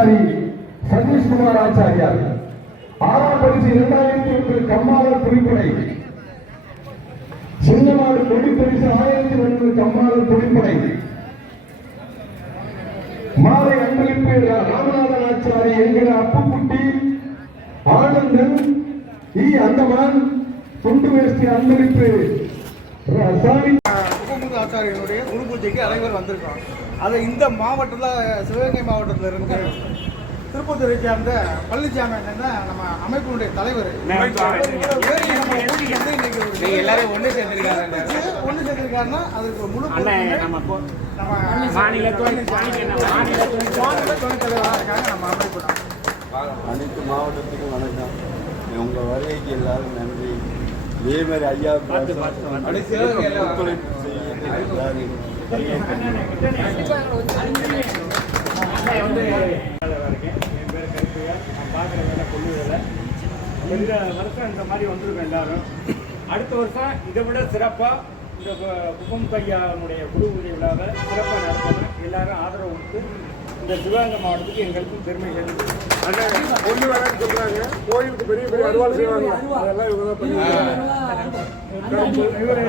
ஆச்சாரி சதீஷ்குமார் ஆச்சாரியார். ஆறாம் பரிசு இரண்டாயிரத்தி ஒன்று கம்மாளர் குறிப்படை சின்னமாடு கொடி பரிசு ஆயிரத்தி ஒன்று கம்மாளர் குறிப்படை மாலை அன்பளிப்பு ராமநாதன் ஆச்சாரி என்கிற அப்புக்குட்டி ஆனந்தன் இ அந்தமான் துண்டு வேஷ்டி அன்பளிப்பு. உபமுக ஆச்சாரியனுடைய குரு பூஜைக்கு அனைவரும் வந்திருக்கோம் அதை இந்த மாவட்டத்தில் சிவகங்கை மாவட்டத்தில் இருந்து திருப்பத்தூரை சேர்ந்த பழனிசாமி நம்ம அமைப்பினுடைய தலைவர். எல்லாரும் ஒண்ணு சேர்ந்திருக்காங்க ஒண்ணு சேர்ந்திருக்காருன்னா அதுக்கு முழு நம்ம மாநில துணை தலைவராக இருக்காங்க. நம்ம அமைப்பு அனைத்து மாவட்டத்துக்கும் வணக்கம். உங்கள் வருகைக்கு எல்லாரும் நன்றி. இதே மாதிரி ஐயா. ஒத்துழைப்பு இந்த வருஷம் இந்த மாதிரி வந்திருக்கோம் எல்லாரும் அடுத்த வருஷம் இதை விட சிறப்பாக இந்த குப்பம் கையானுடைய குரு பூஜை விழாவை சிறப்பாக நடத்தணும் எல்லாரும் ஆதரவு கொடுத்து இந்த சிவகங்கை மாவட்டத்துக்கு எங்களுக்கும் பெருமை சேர்ந்து ஒண்ணு வேணாம்னு சொல்றாங்க. கோயிலுக்கு பெரிய பெரிய அருவாள் செய்வாங்க. அதெல்லாம் இவங்க தான் பண்ணி இவர்